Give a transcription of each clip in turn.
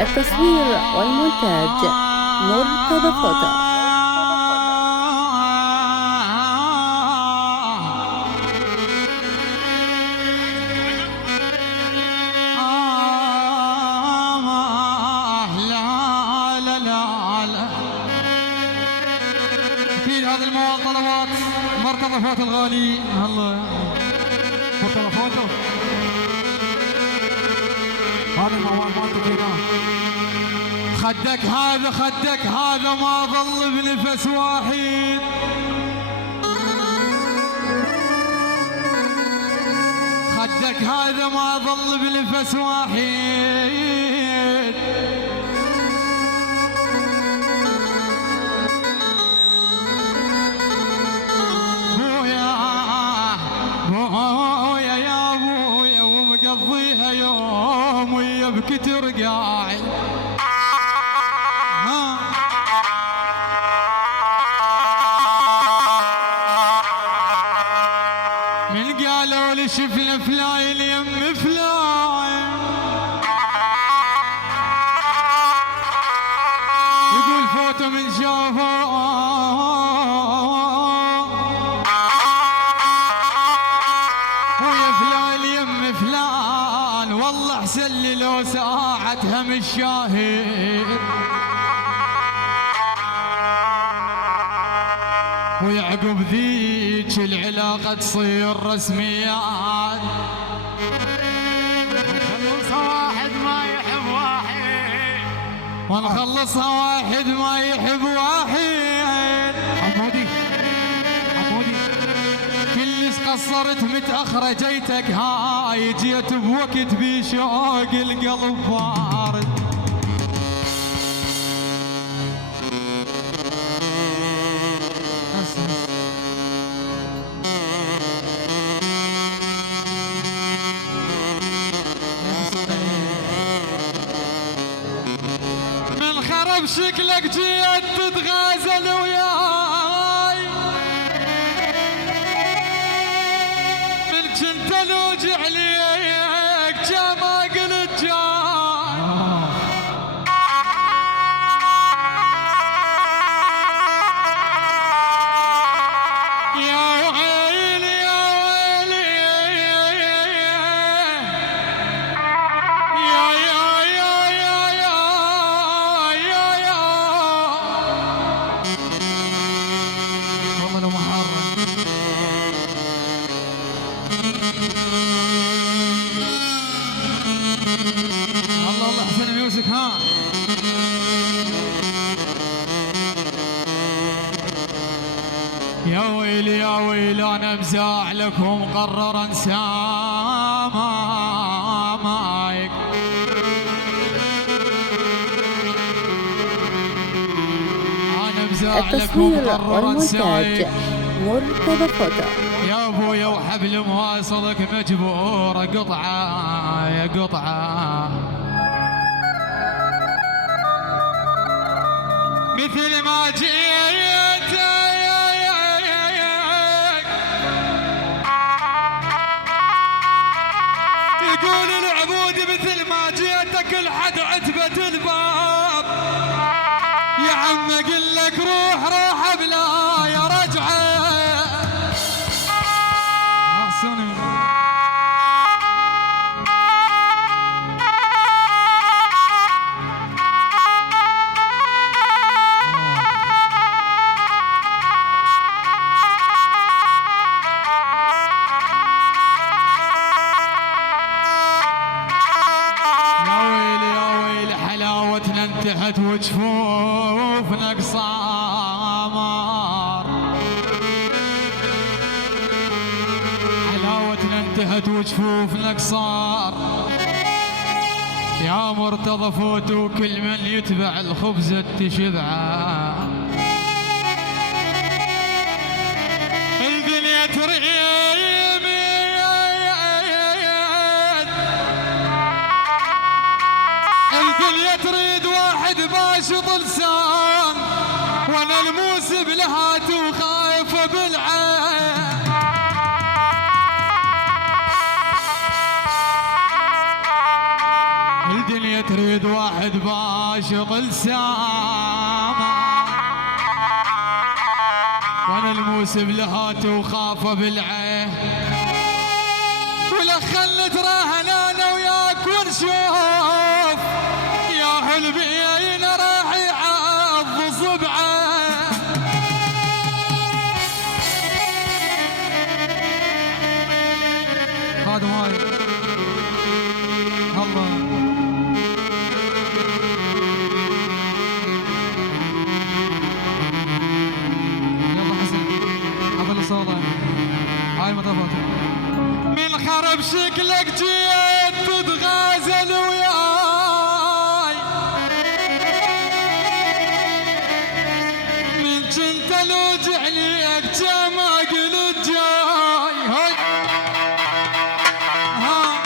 التصوير والمونتاج مرتضى فوتو. أكيد هذه المواطنة طلبات مرتضى فوتو الغالي. الله مرتضى فوتو هذا الموال مالته كذا. خدك هذا ما ظل بنفس واحد. خدك هذا ما ظل بنفس واحد. بويا يا بويا ومقضيها يوم ويبكي ترقاعي. من قالوا لي شفنا فلاي اليم فلاي يقول فوتو من شافه ويا فلان اليم فلان والله احسن لي لو ساعتها من الشاهد. ويعقب ذيك العلاقة تصير رسميات. ونخلصها واحد ما يحب واحد. ونخلصها واحد ما يحب واحد. عمودي كلش قصرت متأخرة جيتك هاي جيت بوقت بشوق القلب بارد. من خرب شكلك جيت تتغازل وياي. من كنت الوجع ليك جا ما قلت جاي. يا ويلي يا ويلي والله لو محرم. الله احسن الميوزك. ها يا ويلي يا ويلي انا مزاعلك ومقرر انسى مايك. التصوير والمونتاج مرتضى فوتو. يا ابويا وحبل مواصلك مجبور قطعه يا قطعه. مثل ما جيت يقول العبود مثل ما جيتك الحد عتبة الباب. يا عم اقول لك روح بلا يا رجعه. حلاوتنا انتهت وجفوفنا قصامر. حلاوتنا انتهت وجفوفنا قصار. يا مرتضى فوتو كل من يتبع الخبزة تشبعه. الدنيا تريد الدنيا تريد واحد باشط لسان. وانا الموس بلهات وخايفه بالعين. الدنيا تريد واحد واحد باشق لسامة وانا الموسم لهات وخافه بالعين ولا خلت راهن انا وياك ونشوف يا حلبين راح يعض صبعه خادم هاي الله يلا حسن حفل الصوت هاي المطافات من خرب شكلك جيت تتغازل وياي من جنت لو جعليك جما قلت جاي هاي ها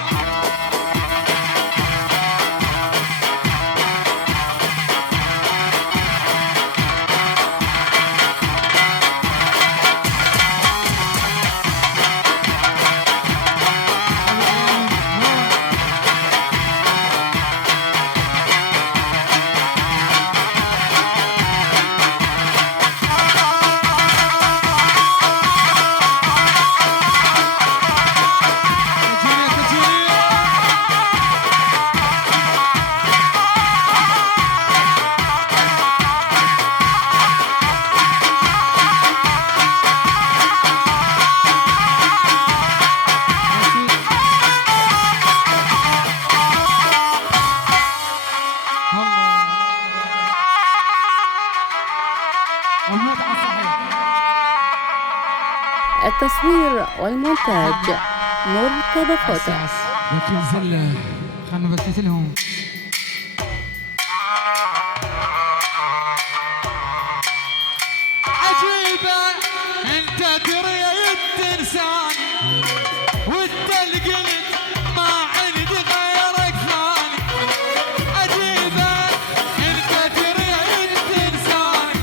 التصوير والمونتاج مرتضى فوتو. وكيل زله خلنا نبثث لهم عجيبة انت تريد تنساني وانت القلت ما عندي غيرك ثاني عجيبة انت تريد تنساني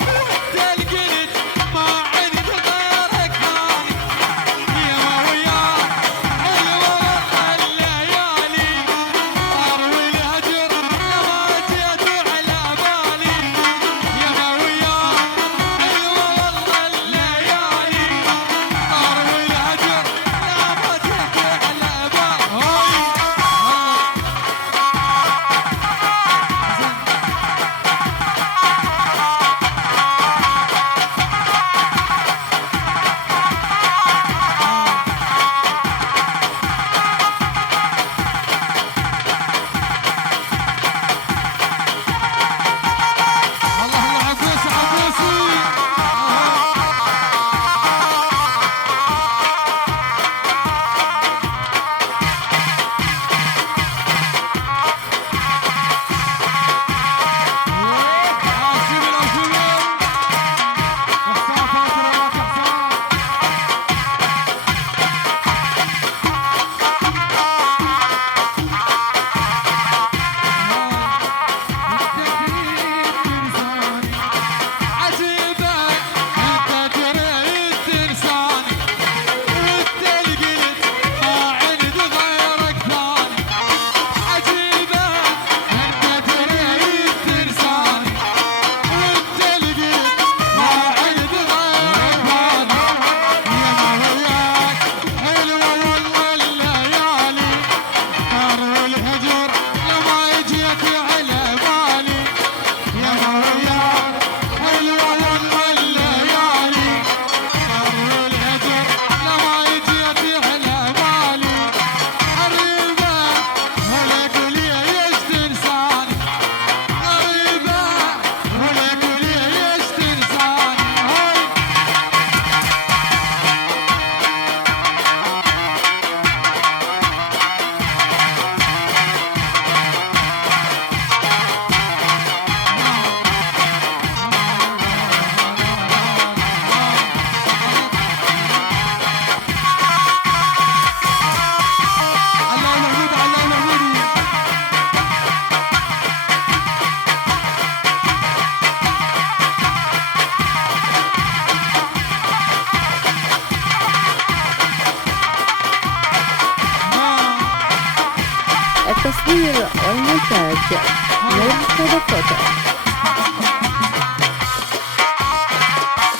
وانت القلت ما عندي غيرك ثاني يا وياك حلوة والله الليالي اروي الهجر لما جيت على بالي يا وياك حلوة والله الليالي اروي الهجر لما جيت على بالي الله الله عبوسي عبوسي عجيبة انت تريد تنساني وانت القلت ما عندي غيرك ثاني عجيبة انت تريد تنساني وانت القلت ما عندي غيرك ثاني يا وياك حلوة والله الليالي اروي الهجر لما جيت على بالي يا وياك حلوة والله الليالي اروي الهجر لما جيت على بالي غريبة ولك ليش تنساني غريبة ولك ليش تنساني هاي الله محمود الله محمود التصوير والمونتاج والمونتاج مرتضى فوتو.